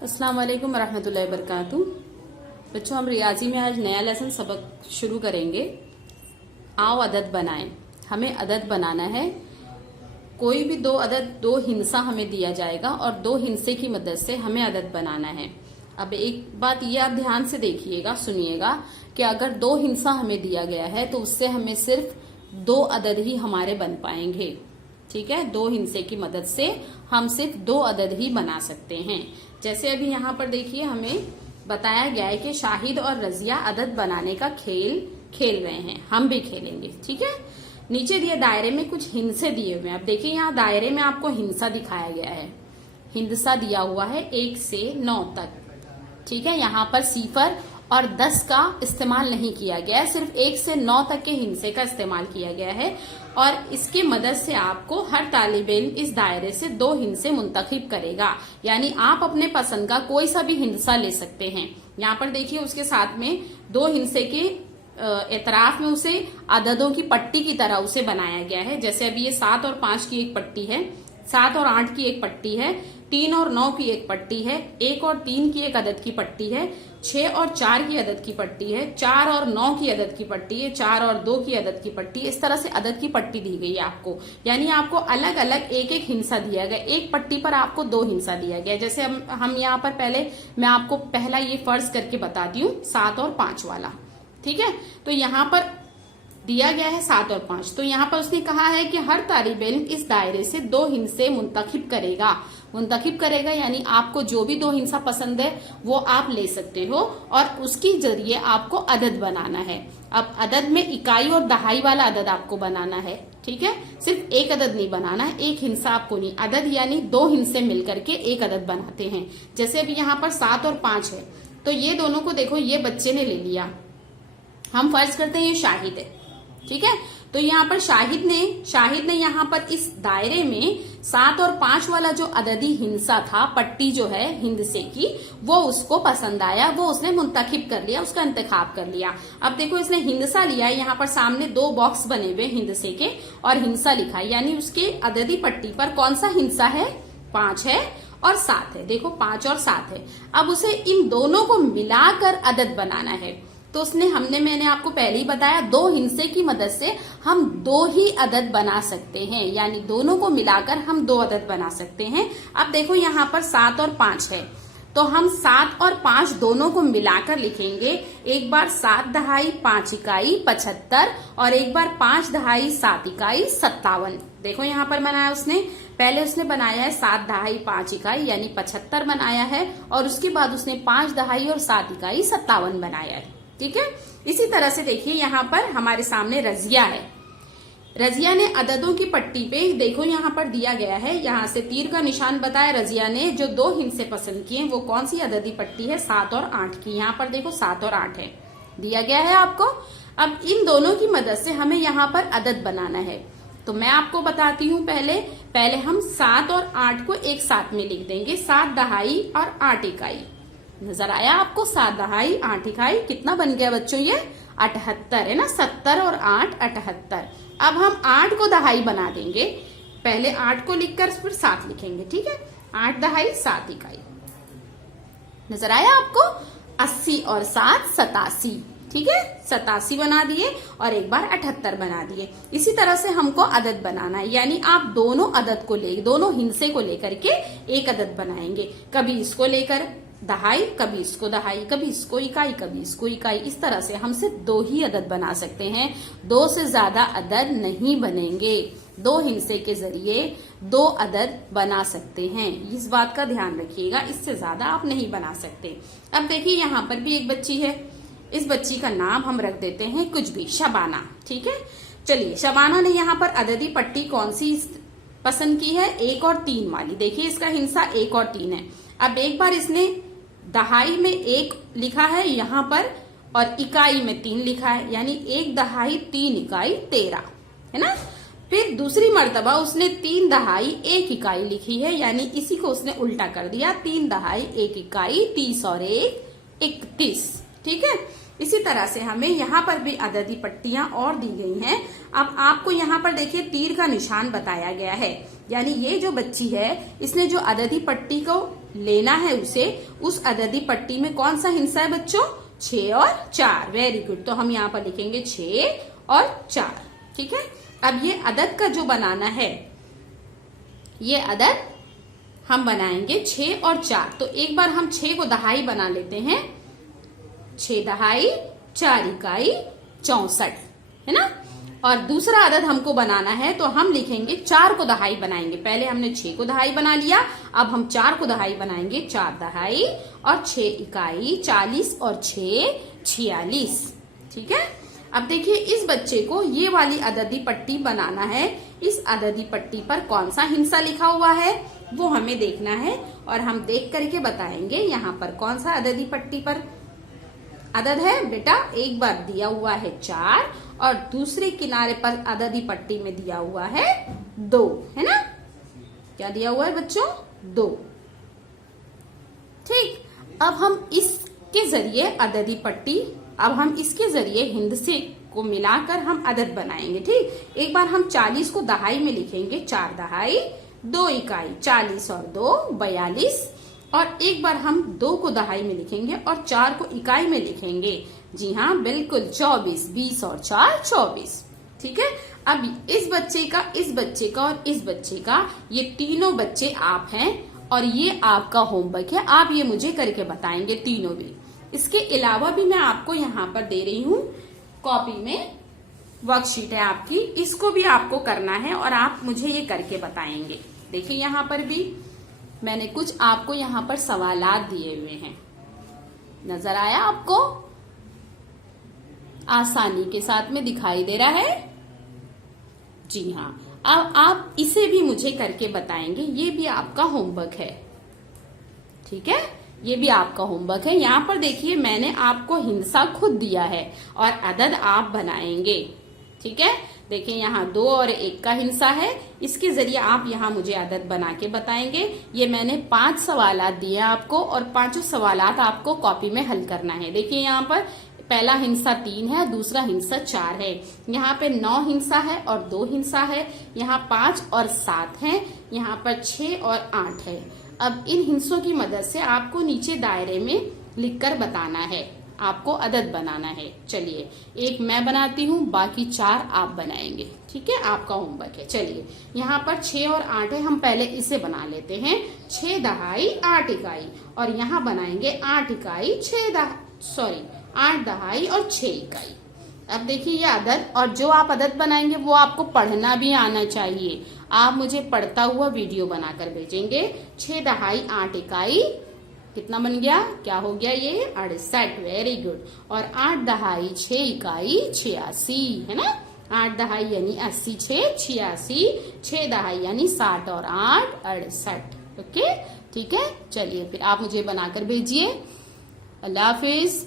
अस्सलाम वालेकुम रहमतुल्लाहि वबरकातुहू। बच्चों, हम रियाजी में आज नया लेसन सबक शुरू करेंगे। आओ अदद बनाएं। हमें अदद बनाना है। कोई भी दो अदद, दो हिंसा हमें दिया जाएगा और दो हिंसे की मदद से हमें अदद बनाना है। अब एक बात ये आप ध्यान से देखिएगा, सुनिएगा कि अगर दो हिंसा हमें दिया गया है तो उससे हमें सिर्फ दो अदद ही हमारे बन पाएंगे। ठीक है, दो हिंसे की मदद से हम सिर्फ दो अदद ही बना सकते हैं। जैसे अभी यहाँ पर देखिए, हमें बताया गया है कि शाहिद और रजिया अदद बनाने का खेल खेल रहे हैं, हम भी खेलेंगे। ठीक है, नीचे दिए दायरे में कुछ हिंसे दिए हुए हैं। अब देखिए, यहाँ दायरे में आपको हिंसा दिखाया गया है। हिंसा दिया हुआ है 1 से 9 तक। ठीक है, यहाँ पर सिफर और 10 का इस्तेमाल नहीं किया गया है, सिर्फ 1 से 9 तक के हिंसे का इस्तेमाल किया गया है। और इसकी मदद से आपको हर तालिब इल्म इस दायरे से दो हिंसे मुंतखब करेगा। यानी आप अपने पसंद का कोई सा भी हिंसा ले सकते हैं। यहाँ पर देखिए, उसके साथ में दो हिंसे के एतराफ में उसे अददों की पट्टी की तरह उसे बनाया गया है। जैसे अभी ये 7 और 5 की एक पट्टी है, 7 और 8 की एक पट्टी है, 3 और 9 की एक पट्टी है, 1 और 3 की एक अदद की पट्टी है, 6 और 4 की अदद की पट्टी है, 4 और 9 की अदद की पट्टी है, 4 और 2 की अदद की पट्टी। इस तरह से अदद की पट्टी दी गई है आपको। यानी आपको अलग अलग एक एक हिंसा दिया गया, एक पट्टी पर आपको दो हिंसा दिया गया। जैसे हम यहाँ पर पहले मैं आपको पहला ये फर्ज करके बताती हूँ, 7 और 5 वाला। ठीक है, तो यहाँ पर दिया गया है 7 और 5। तो यहाँ पर उसने कहा है कि हर तालिब इल्म इस दायरे से दो हिंसे मुंतखब करेगा। यानी आपको जो भी दो हिंसा पसंद है वो आप ले सकते हो और उसके जरिए आपको अदद बनाना है। अब अदद में इकाई और दहाई वाला अदद आपको बनाना है। ठीक है, सिर्फ एक अदद नहीं बनाना है, एक हिंसा आपको नहीं। अदद यानी दो हिंसे मिलकर के एक अदद बनाते हैं। जैसे अभी यहाँ पर 7 और 5 है, तो ये दोनों को देखो, ये बच्चे ने ले लिया, हम फर्ज करते हैं ये शाहिद है। ठीक है, तो यहाँ पर शाहिद ने यहाँ पर इस दायरे में 7 और 5 वाला जो अददी हिंसा था, पट्टी जो है हिंदसे की, वो उसको पसंद आया, वो उसने मुंतखब कर लिया, उसका इंतखाब कर लिया। अब देखो, इसने हिंसा लिया, यहाँ पर सामने दो बॉक्स बने हुए हिंदसे के और हिंसा लिखा है। यानी उसके अददी पट्टी पर कौन सा हिंसा है? 5 है और 7 है। देखो, 5 और 7 है। अब उसे इन दोनों को मिलाकर अदद बनाना है। तो मैंने आपको पहले ही बताया, दो हिंसे की मदद से हम दो ही अदद बना सकते हैं। यानी दोनों को मिलाकर हम दो अदद बना सकते हैं। अब देखो, यहाँ पर 7 और 5 है, तो हम 7 और 5 दोनों को मिलाकर लिखेंगे। एक बार 7 दहाई 5 इकाई 75 और एक बार 5 दहाई 7 इकाई 57। देखो, यहाँ पर बनाया उसने, पहले उसने बनाया है 7 दहाई 5 इकाई यानी 75 बनाया है, और उसके बाद उसने 5 दहाई और 7 इकाई 57 बनाया है। ठीक है, इसी तरह से देखिए, यहाँ पर हमारे सामने रजिया है। रजिया ने अददों की पट्टी पे, देखो यहाँ पर दिया गया है, यहाँ से तीर का निशान बताया। रजिया ने जो दो हिंसे पसंद किए वो कौन सी अददी पट्टी है? 7 और 8 की। यहाँ पर देखो 7 और 8 है, दिया गया है आपको। अब इन दोनों की मदद से हमें यहाँ पर अदद बनाना है। तो मैं आपको बताती हूँ, पहले हम 7 और 8 को एक साथ में लिख देंगे। 7 दहाई और 8 इकाई। नजर आया आपको? 7 दहाई 8 इकाई कितना बन गया बच्चों? ये 78 है ना। 70 और 8 78। अब हम 8 को दहाई बना देंगे। पहले 8 को लिखकर फिर 7 लिखेंगे। ठीक है, 8 दहाई 7 इकाई। नजर आया आपको? 80 और 7 87। ठीक है, 87 बना दिए और एक बार 78 बना दिए। इसी तरह से हमको अदद बनाना है। यानी आप दोनों अदद को दोनों हिंसे को लेकर के एक अदद बनाएंगे। कभी इसको लेकर दहाई, कभी इसको दहाई, कभी इसको इकाई, कभी इसको इकाई। इस तरह से हम सिर्फ दो ही अदद बना सकते हैं, दो से ज्यादा अदद नहीं बनेंगे। दो हिंसे के जरिए दो अदद बना सकते हैं, इस बात का ध्यान रखिएगा। इससे ज्यादा आप नहीं बना सकते। अब देखिए, यहाँ पर भी एक बच्ची है। इस बच्ची का नाम हम रख देते हैं कुछ भी, शबाना। ठीक है, चलिए, शबाना ने यहाँ पर अददी पट्टी कौन सी पसंद की है? 1 और 3 वाली। देखिए, इसका हिंसा 1 और 3 है। अब एक बार इसने दहाई में 1 लिखा है यहाँ पर और इकाई में 3 लिखा है, यानी 1 दहाई 3 इकाई 13 है ना। फिर दूसरी मर्तबा उसने 3 दहाई 1 इकाई लिखी है, यानी इसी को उसने उल्टा कर दिया। 3 दहाई 1 इकाई 30 और 1 31। ठीक है, इसी तरह से हमें यहाँ पर भी अददी पट्टियां और दी गई हैं। अब आपको यहाँ पर देखिए तीर का निशान बताया गया है, यानी ये जो बच्ची है इसने जो अददी पट्टी को लेना है उसे, उस अददी पट्टी में कौन सा हिस्सा है बच्चों? 6 और 4। Very good. तो हम यहाँ पर लिखेंगे 6 और 4। ठीक है। अब ये अदद का जो बनाना है, ये अदद हम बनाएंगे 6 और 4। तो एक बार हम 6 को दहाई बना लेते हैं। 6 दहाई 4 इकाई 64, है ना। और दूसरा अदद हमको बनाना है तो हम लिखेंगे 4 को दहाई बनाएंगे। पहले हमने 6 को दहाई बना लिया, अब हम 4 को दहाई बनाएंगे। 4 दहाई और 6 इकाई 40 और 6 46। ठीक है। अब देखिए इस बच्चे को ये वाली अददी पट्टी बनाना है। इस अददी पट्टी पर कौन सा हिस्सा लिखा हुआ है वो हमें देखना है और हम देख करके बताएंगे यहाँ पर कौन सा अददी पट्टी पर अदद है। बेटा एक बार दिया हुआ है 4 और दूसरे किनारे पर अददी पट्टी में दिया हुआ है 2, है ना। क्या दिया हुआ है बच्चों? 2। ठीक। अब हम इसके जरिए अददी पट्टी, अब हम इसके जरिए हिंदसे को मिलाकर हम अदद बनाएंगे। ठीक। एक बार हम 40 को दहाई में लिखेंगे। 4 दहाई 2 इकाई 40 और 2 42। और एक बार हम 2 को दहाई में लिखेंगे और 4 को इकाई में लिखेंगे। जी हाँ बिल्कुल 24। 20 और 4 24। ठीक है। अब इस बच्चे का, इस बच्चे का और इस बच्चे का, ये तीनों बच्चे आप हैं और ये आपका होमवर्क है। आप ये मुझे करके बताएंगे तीनों भी। इसके अलावा भी मैं आपको यहाँ पर दे रही हूँ कॉपी में वर्कशीट है आपकी, इसको भी आपको करना है और आप मुझे ये करके बताएंगे। देखिए यहाँ पर भी मैंने कुछ आपको यहाँ पर सवालात दिए हुए हैं। नजर आया आपको? आसानी के साथ में दिखाई दे रहा है? जी हाँ। अब आप इसे भी मुझे करके बताएंगे। ये भी आपका होमवर्क है। ठीक है। ये भी आपका होमवर्क है। यहाँ पर देखिए मैंने आपको हिंसा खुद दिया है और अदद आप बनाएंगे। ठीक है। देखिए यहाँ 2 और 1 का हिंसा है, इसके जरिए आप यहाँ मुझे अदद बना के बताएंगे। ये मैंने 5 सवालात दिए आपको और 5 सवालात आपको कॉपी में हल करना है। देखिए यहाँ पर पहला हिंसा 3 है, दूसरा हिंसा 4 है। यहाँ पे 9 हिंसा है और 2 हिंसा है। यहाँ 5 और 7 है। यहाँ पर 6 और 8 है। अब इन हिंसों की मदद से आपको नीचे दायरे में लिखकर बताना है, आपको अदद बनाना है। चलिए एक मैं बनाती हूँ, बाकी 4 आप बनाएंगे। ठीक है। आपका होमवर्क है। चलिए यहाँ पर 6 और 8 है, हम पहले इसे बना लेते हैं। 6 दहाई 8 इकाई और यहाँ बनाएंगे 8 इकाई 8 दहाई और 6 इकाई। अब देखिए ये अदद, और जो आप अदद बनाएंगे वो आपको पढ़ना भी आना चाहिए। आप मुझे पढ़ता हुआ वीडियो बनाकर भेजेंगे। 6 दहाई 8 इकाई कितना बन गया? क्या हो गया ये? 68। Very good. और 8 दहाई 6 इकाई 86, है ना। 8 दहाई यानी 80, 6 86, 6 दहाई यानी 60 और 8 68। ओके। ठीक है। चलिए फिर आप मुझे बनाकर भेजिए। अल्लाह हाफिज।